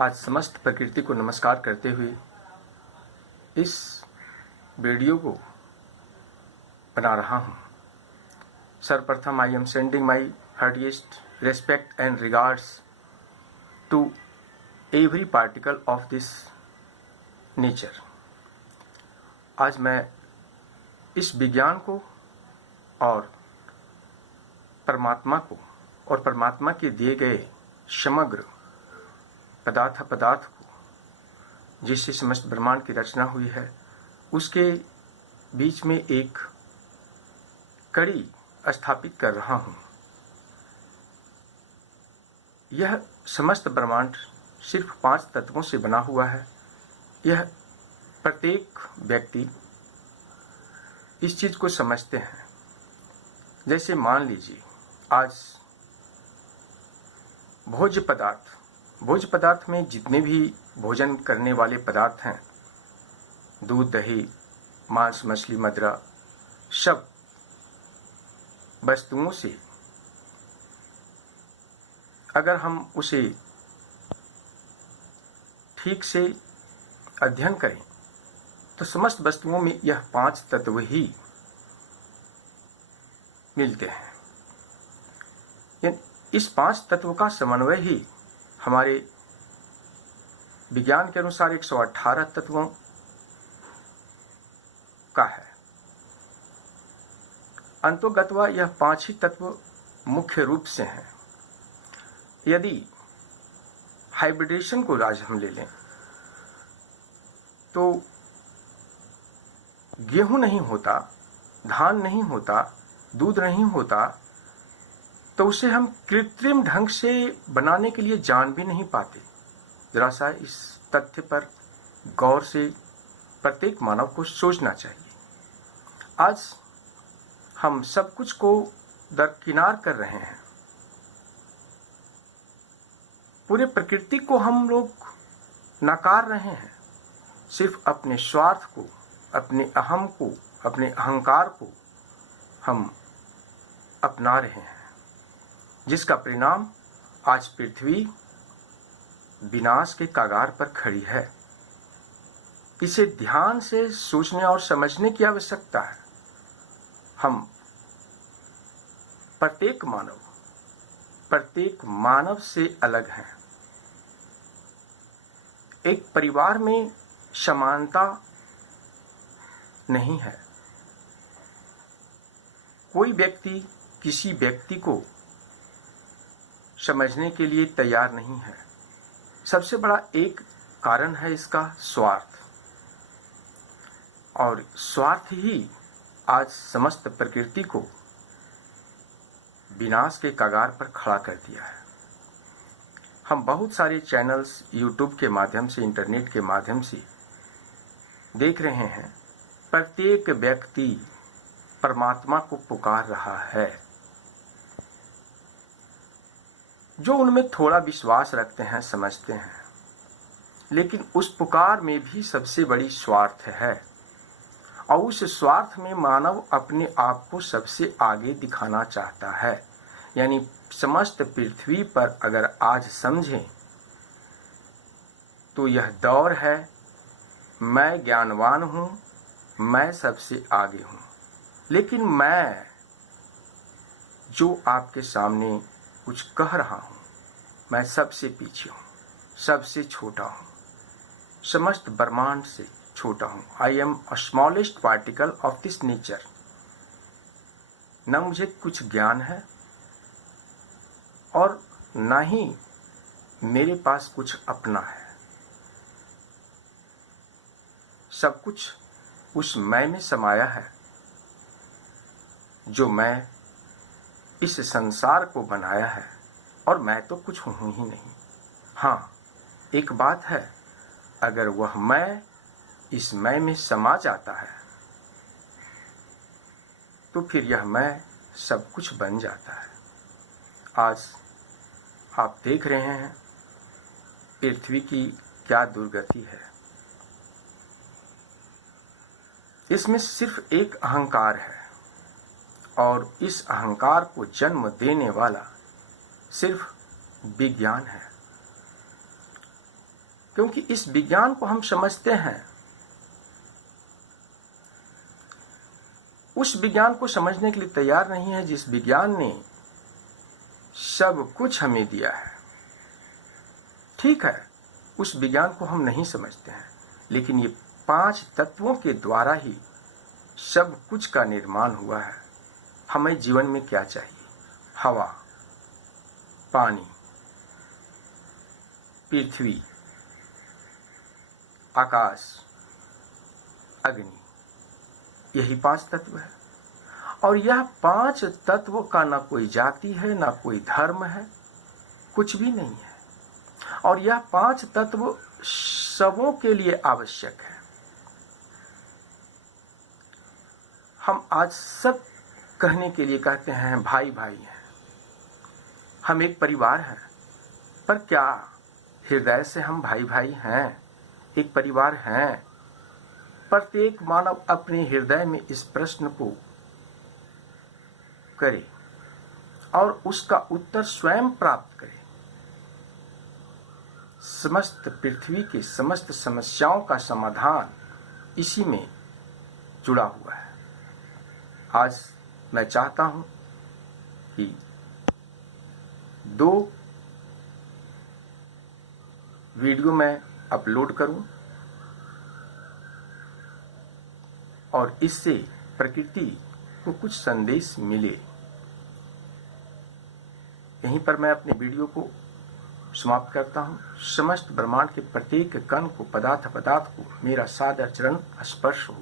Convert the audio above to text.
आज समस्त प्रकृति को नमस्कार करते हुए इस वीडियो को बना रहा हूँ। सर्वप्रथम I am sending my heartiest respect and regards to every particle of this nature. आज मैं इस विज्ञान को और परमात्मा को और परमात्मा के दिए गए समग्र पदार्थ को, जिससे समस्त ब्रह्मांड की रचना हुई है, उसके बीच में एक कड़ी स्थापित कर रहा हूँ। यह समस्त ब्रह्मांड सिर्फ 5 तत्वों से बना हुआ है। यह प्रत्येक व्यक्ति इस चीज को समझते हैं। जैसे मान लीजिए आज भोज्य पदार्थ में जितने भी भोजन करने वाले पदार्थ हैं, दूध, दही, मांस, मछली, मदिरा, सब वस्तुओं से अगर हम उसे ठीक से अध्ययन करें तो समस्त वस्तुओं में यह 5 तत्व ही मिलते हैं। इस 5 तत्व का समन्वय ही हमारे विज्ञान के अनुसार 118 तत्वों का है। अंतोगत्वा यह 5 ही तत्व मुख्य रूप से हैं। यदि हाइब्रिडेशन को आज हम ले लें तो गेहूं नहीं होता, धान नहीं होता, दूध नहीं होता, तो उसे हम कृत्रिम ढंग से बनाने के लिए जान भी नहीं पाते। जरा सा इस तथ्य पर गौर से प्रत्येक मानव को सोचना चाहिए। आज हम सब कुछ को दरकिनार कर रहे हैं। पूरे प्रकृति को हम लोग नकार रहे हैं। सिर्फ अपने स्वार्थ को, अपने अहम को, अपने अहंकार को हम अपना रहे हैं, जिसका परिणाम आज पृथ्वी विनाश के कगार पर खड़ी है। इसे ध्यान से सोचने और समझने की आवश्यकता है। हम प्रत्येक मानव से अलग हैं। एक परिवार में समानता नहीं है। कोई व्यक्ति किसी व्यक्ति को समझने के लिए तैयार नहीं है। सबसे बड़ा एक कारण है इसका स्वार्थ, और स्वार्थ ही आज समस्त प्रकृति को विनाश के कगार पर खड़ा कर दिया है। हम बहुत सारे चैनल्स यूट्यूब के माध्यम से, इंटरनेट के माध्यम से देख रहे हैं, प्रत्येक व्यक्ति परमात्मा को पुकार रहा है। जो उनमें थोड़ा विश्वास रखते हैं, समझते हैं, लेकिन उस पुकार में भी सबसे बड़ी स्वार्थ है, और उस स्वार्थ में मानव अपने आप को सबसे आगे दिखाना चाहता है। यानी समस्त पृथ्वी पर अगर आज समझें तो यह दौर है, मैं ज्ञानवान हूं, मैं सबसे आगे हूं, लेकिन मैं जो आपके सामने कुछ कह रहा हूं, मैं सबसे पीछे हूं, सबसे छोटा हूं, समस्त ब्रह्मांड से छोटा हूं। I am a smallest particle of this nature. न मुझे कुछ ज्ञान है और न ही मेरे पास कुछ अपना है। सब कुछ उस मैं में समाया है, जो मैं इस संसार को बनाया है, और मैं तो कुछ हूं ही नहीं। हाँ, एक बात है, अगर वह मैं इस मैं में समा जाता है तो फिर यह मैं सब कुछ बन जाता है। आज आप देख रहे हैं पृथ्वी की क्या दुर्गति है। इसमें सिर्फ एक अहंकार है, और इस अहंकार को जन्म देने वाला सिर्फ विज्ञान है। क्योंकि इस विज्ञान को हम समझते हैं, उस विज्ञान को समझने के लिए तैयार नहीं है जिस विज्ञान ने सब कुछ हमें दिया है। ठीक है, उस विज्ञान को हम नहीं समझते हैं, लेकिन ये 5 तत्वों के द्वारा ही सब कुछ का निर्माण हुआ है। हमें जीवन में क्या चाहिए? हवा, पानी, पृथ्वी, आकाश, अग्नि, यही 5 तत्व है। और यह 5 तत्व का ना कोई जाति है, ना कोई धर्म है, कुछ भी नहीं है। और यह 5 तत्व सबों के लिए आवश्यक है। हम आज सब कहने के लिए कहते हैं भाई भाई हैं, हम एक परिवार हैं, पर क्या हृदय से हम भाई भाई हैं, एक परिवार हैं? प्रत्येक मानव अपने हृदय में इस प्रश्न को करे और उसका उत्तर स्वयं प्राप्त करे। समस्त पृथ्वी की समस्त समस्याओं का समाधान इसी में जुड़ा हुआ है। आज मैं चाहता हूं कि 2 वीडियो मैं अपलोड करूं और इससे प्रकृति को कुछ संदेश मिले। यहीं पर मैं अपने वीडियो को समाप्त करता हूं। समस्त ब्रह्मांड के प्रत्येक कण को, पदार्थ को मेरा सादर चरण स्पर्श हो।